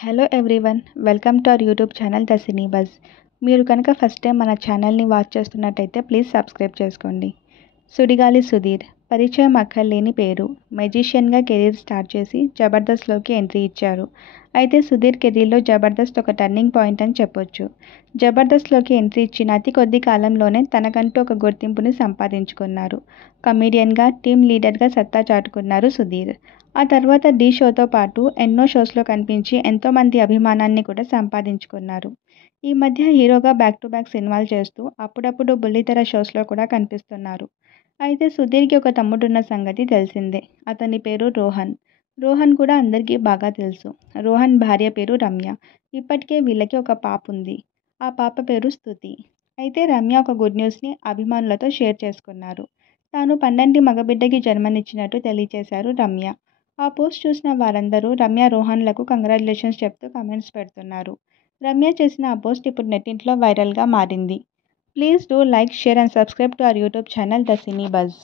Hello everyone, welcome to our YouTube channel the cine buzz. మీరు కనుక first time మన ఛానల్ని వాచ్ చేస్తున్నట్టయితే ప్లీజ్ సబ్స్క్రైబ్ చేసుకోండి. సుడిగాలి సుధీర్ పరిచయం అక్కర్లేని పేరు. మెజిషియన్గా కెరీర్ స్టార్ట్ చేసి జబర్దస్త్లోకి ఎంట్రీ ఇచ్చారు. అయితే సుధీర్ కెరీర్లో జబర్దస్త్ ఒక టర్నింగ్ పాయింట్ అని చెప్పొచ్చు. జబర్దస్త్లోకి ఎంట్రీ ఇచ్చిన అతి కొద్ది కాలంలోనే తనకంటూ ఒక గుర్తింపుని సంపాదించుకున్నారు. కమీడియన్గా, టీమ్ లీడర్గా సత్తా చాటుకున్నారు సుధీర్. ఆ తర్వాత ఢీ షోతో పాటు ఎన్నో షోస్లో కనిపించి ఎంతోమంది అభిమానాన్ని కూడా సంపాదించుకున్నారు. ఈ మధ్య హీరోగా బ్యాక్ టు బ్యాక్ సినిమాలు చేస్తూ అప్పుడప్పుడు బుల్లితెర షోస్లో కూడా కనిపిస్తున్నారు. అయితే సుధీర్కి ఒక తమ్ముడున్న సంగతి తెలిసిందే. అతని పేరు రోహన్. రోహన్ కూడా అందరికీ బాగా తెలుసు. రోహన్ భార్య పేరు రమ్య. ఇప్పటికే వీళ్ళకి ఒక పాప ఉంది. ఆ పాప పేరు స్తుతి. అయితే రమ్య ఒక గుడ్ న్యూస్ని అభిమానులతో షేర్ చేసుకున్నారు. తాను పండంటి మగబిడ్డకి జన్మనిచ్చినట్టు తెలియచేశారు రమ్య. ఆ పోస్ట్ చూసిన వారందరూ రమ్య రోహన్లకు కంగ్రాచులేషన్స్ చెప్తూ కమెంట్స్ పెడుతున్నారు. రమ్య చేసిన ఆ పోస్ట్ ఇప్పుడు నెట్టింట్లో వైరల్గా మారింది. Please do like, share and subscribe to our YouTube channel the cine buzz.